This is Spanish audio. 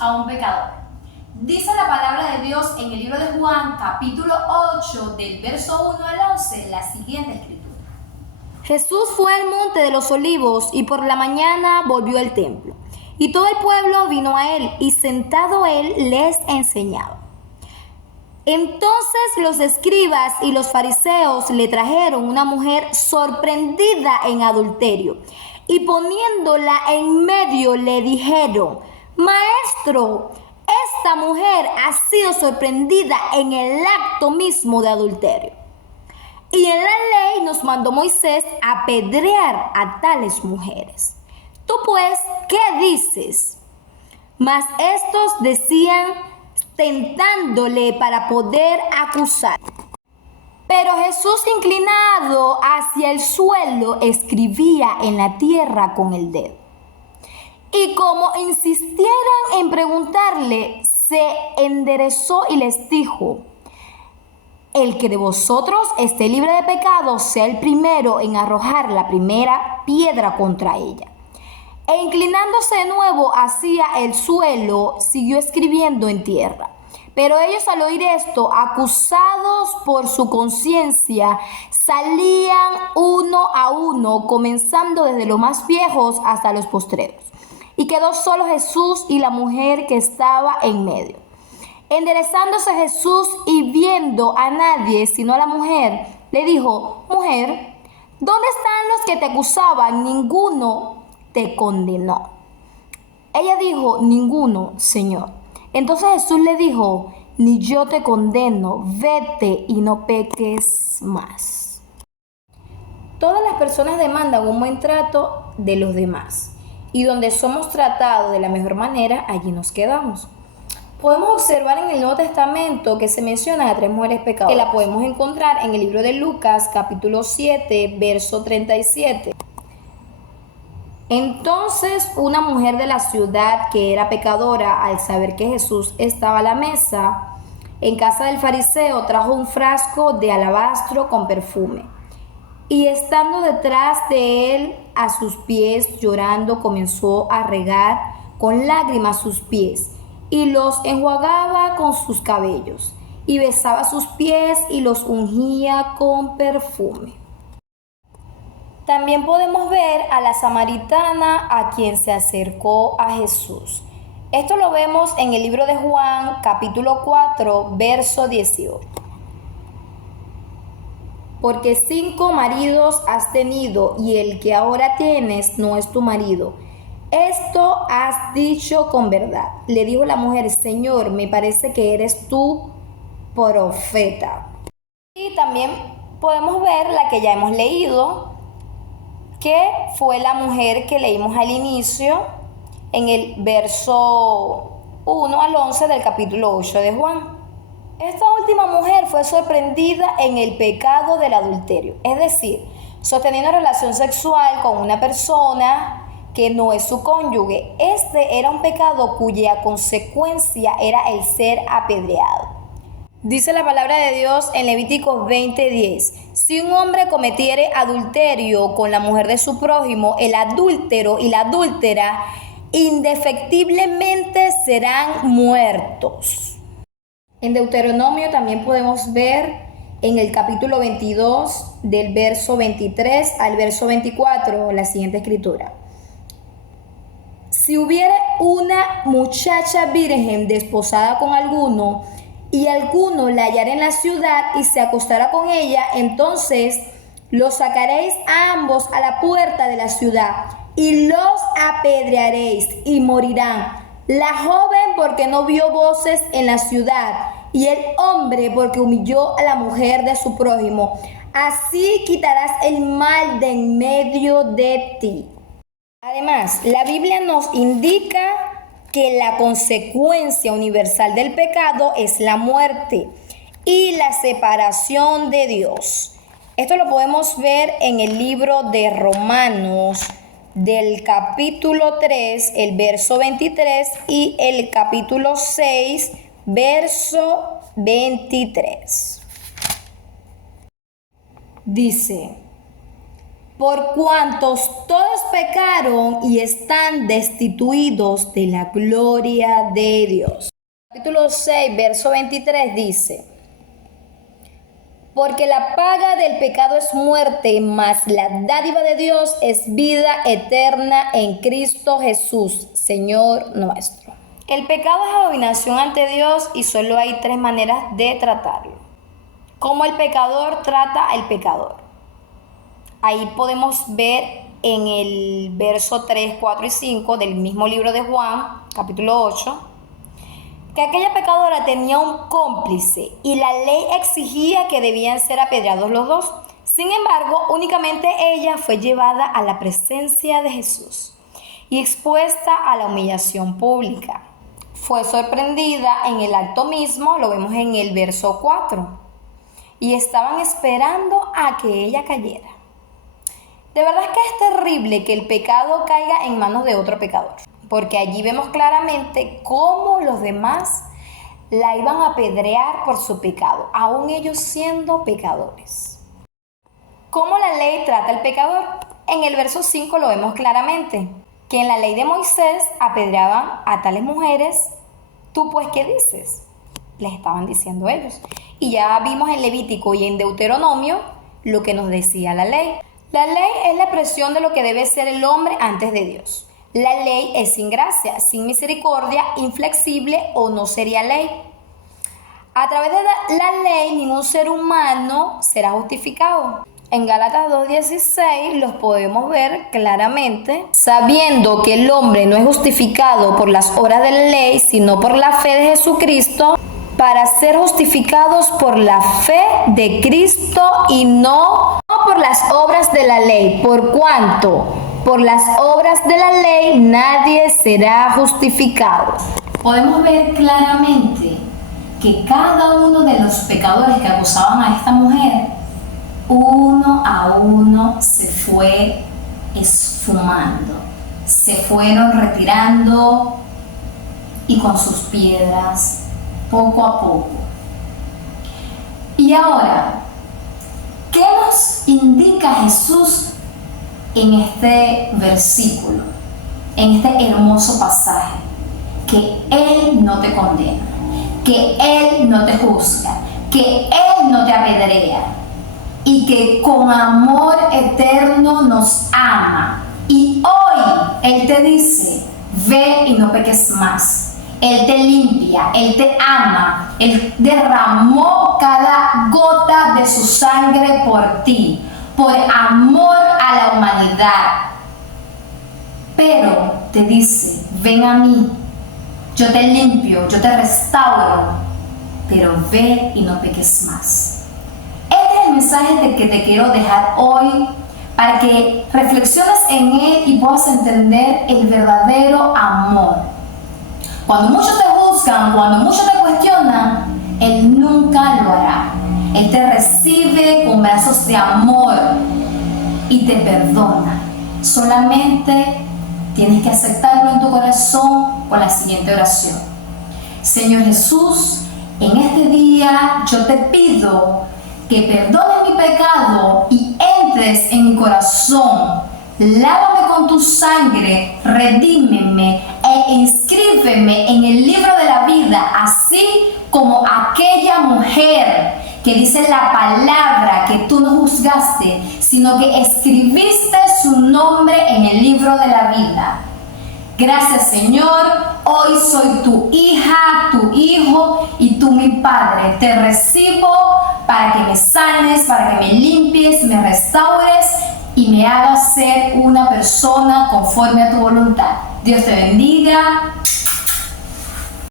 a un pecador. Dice la palabra de Dios en el libro de Juan, capítulo 8, del verso 1 al 11, la siguiente escritura. Jesús fue al monte de los olivos y por la mañana volvió al templo. Y todo el pueblo vino a él y sentado él les enseñaba. Entonces los escribas y los fariseos le trajeron una mujer sorprendida en adulterio y poniéndola en medio le dijeron: Maestro, esta mujer ha sido sorprendida en el acto mismo de adulterio. Y en la ley nos mandó Moisés apedrear a tales mujeres. Tú pues, ¿qué dices? Mas estos decían tentándole para poder acusar. Pero Jesús, inclinado hacia el suelo, escribía en la tierra con el dedo. Y como insistieran en preguntarle, se enderezó y les dijo: El que de vosotros esté libre de pecado, sea el primero en arrojar la primera piedra contra ella. E inclinándose de nuevo hacia el suelo, siguió escribiendo en tierra. Pero ellos, al oír esto, acusados por su conciencia, salían uno a uno, comenzando desde los más viejos hasta los postreros. Y quedó solo Jesús y la mujer que estaba en medio. Enderezándose Jesús y viendo a nadie sino a la mujer, le dijo: Mujer, ¿dónde están los que te acusaban? Ninguno te condenó. Ella dijo: Ninguno, Señor. Entonces Jesús le dijo: Ni yo te condeno, vete y no peques más. Todas las personas demandan un buen trato de los demás, y donde somos tratados de la mejor manera, allí nos quedamos. Podemos observar en el Nuevo Testamento que se mencionan a 3 mujeres pecadoras, que la podemos encontrar en el libro de Lucas, capítulo 7, verso 37. Entonces una mujer de la ciudad que era pecadora, al saber que Jesús estaba a la mesa en casa del fariseo, trajo un frasco de alabastro con perfume. Y estando detrás de él a sus pies, llorando, comenzó a regar con lágrimas sus pies y los enjuagaba con sus cabellos, y besaba sus pies y los ungía con perfume. También podemos ver a la samaritana a quien se acercó a Jesús. Esto lo vemos en el libro de Juan, capítulo 4, verso 18. Porque 5 maridos has tenido, y el que ahora tienes no es tu marido. Esto has dicho con verdad. Le dijo la mujer: Señor, me parece que eres tú profeta. Y también podemos ver la que ya hemos leído, que fue la mujer que leímos al inicio en el verso 1 al 11 del capítulo 8 de Juan. Esta última mujer fue sorprendida en el pecado del adulterio, es decir, sosteniendo relación sexual con una persona que no es su cónyuge. Este era un pecado cuya consecuencia era el ser apedreado. Dice la palabra de Dios en Levíticos 20:10: Si un hombre cometiere adulterio con la mujer de su prójimo, el adúltero y la adúltera indefectiblemente serán muertos. En Deuteronomio también podemos ver en el capítulo 22, del verso 23 al verso 24, la siguiente escritura: Si hubiere una muchacha virgen desposada con alguno, y alguno la hallara en la ciudad y se acostara con ella, entonces los sacaréis a ambos a la puerta de la ciudad y los apedrearéis y morirán. La joven porque no vio voces en la ciudad, y el hombre porque humilló a la mujer de su prójimo. Así quitarás el mal de en medio de ti. Además, la Biblia nos indica que la consecuencia universal del pecado es la muerte y la separación de Dios. Esto lo podemos ver en el libro de Romanos, del capítulo 3, el verso 23, y el capítulo 6, verso 23. Dice: por cuantos todos pecaron y están destituidos de la gloria de Dios. Capítulo 6, verso 23 dice: porque la paga del pecado es muerte, mas la dádiva de Dios es vida eterna en Cristo Jesús, Señor nuestro. El pecado es abominación ante Dios y solo hay 3 maneras de tratarlo. ¿Cómo el pecador trata al pecador? Ahí podemos ver en el verso 3, 4 y 5 del mismo libro de Juan, capítulo 8, que aquella pecadora tenía un cómplice y la ley exigía que debían ser apedreados los dos. Sin embargo, únicamente ella fue llevada a la presencia de Jesús y expuesta a la humillación pública. Fue sorprendida en el acto mismo, lo vemos en el verso 4, y estaban esperando a que ella cayera. De verdad es que es terrible que el pecado caiga en manos de otro pecador, porque allí vemos claramente cómo los demás la iban a apedrear por su pecado, aún ellos siendo pecadores. ¿Cómo la ley trata al pecador? En el verso 5 lo vemos claramente, que en la ley de Moisés apedreaban a tales mujeres. ¿Tú pues qué dices?, les estaban diciendo ellos. Y ya vimos en Levítico y en Deuteronomio lo que nos decía la ley. La ley es la expresión de lo que debe ser el hombre antes de Dios. La ley es sin gracia, sin misericordia, inflexible o no sería ley. A través de la ley ningún ser humano será justificado. En Gálatas 2:16 los podemos ver claramente, sabiendo que el hombre no es justificado por las obras de la ley, sino por la fe de Jesucristo, para ser justificados por la fe de Cristo y no por las obras de la ley, por cuanto por las obras de la ley nadie será justificado. Podemos ver claramente que cada uno de los pecadores que acusaban a esta mujer, uno a uno se fue esfumando, se fueron retirando y con sus piedras poco a poco. Y ahora, ¿qué nos indica Jesús en este versículo, en este hermoso pasaje? Que Él no te condena, que Él no te juzga, que Él no te apedrea y que con amor eterno nos ama. Y hoy Él te dice: ve y no peques más. Él te limpia, Él te ama, Él derramó cada gota de su sangre por ti, por amor a la humanidad. Pero te dice: ven a mí, yo te limpio, yo te restauro, pero ve y no peques más. Este es el mensaje que te quiero dejar hoy, para que reflexiones en él y puedas entender el verdadero amor. Cuando muchos te juzgan, cuando muchos te cuestionan, Él nunca lo hará. Él te recibe con brazos de amor y te perdona. Solamente tienes que aceptarlo en tu corazón con la siguiente oración. Señor Jesús, en este día yo te pido que perdones mi pecado y entres en mi corazón. Lávame con tu sangre, redímeme e inscríbeme en el libro de la vida, así como aquella mujer que dice la palabra que tú no juzgaste, sino que escribiste su nombre en el libro de la vida. Gracias, Señor. Hoy soy tu hija, tu hijo y tú mi padre. Te recibo para que me sanes, para que me limpies, me restaures y me hagas ser una persona conforme a tu voluntad. Dios te bendiga.